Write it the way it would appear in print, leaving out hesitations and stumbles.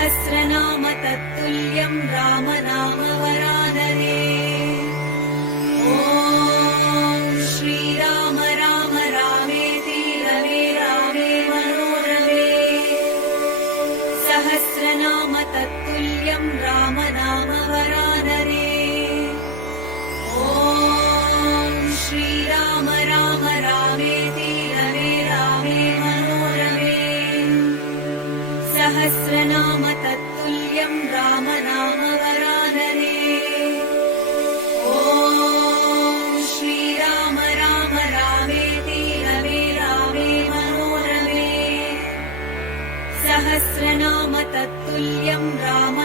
सहस्रनाम तत्तुल्यं राम नाम वरानने। ॐ श्रीराम राम रामेति रमे रामे मनोरमे। सहस्रनाम तत्तुल्यं राम नाम वरानने। ॐ श्रीराम राम रामेति रमे रामे मनोरमे। सहस्रनाम तत्तुल्यं राम नाम वरानने। ॐ श्रीराम राम रामेति रमे रामे मनोरमे। सहस्रनाम तत्तुल्यं राम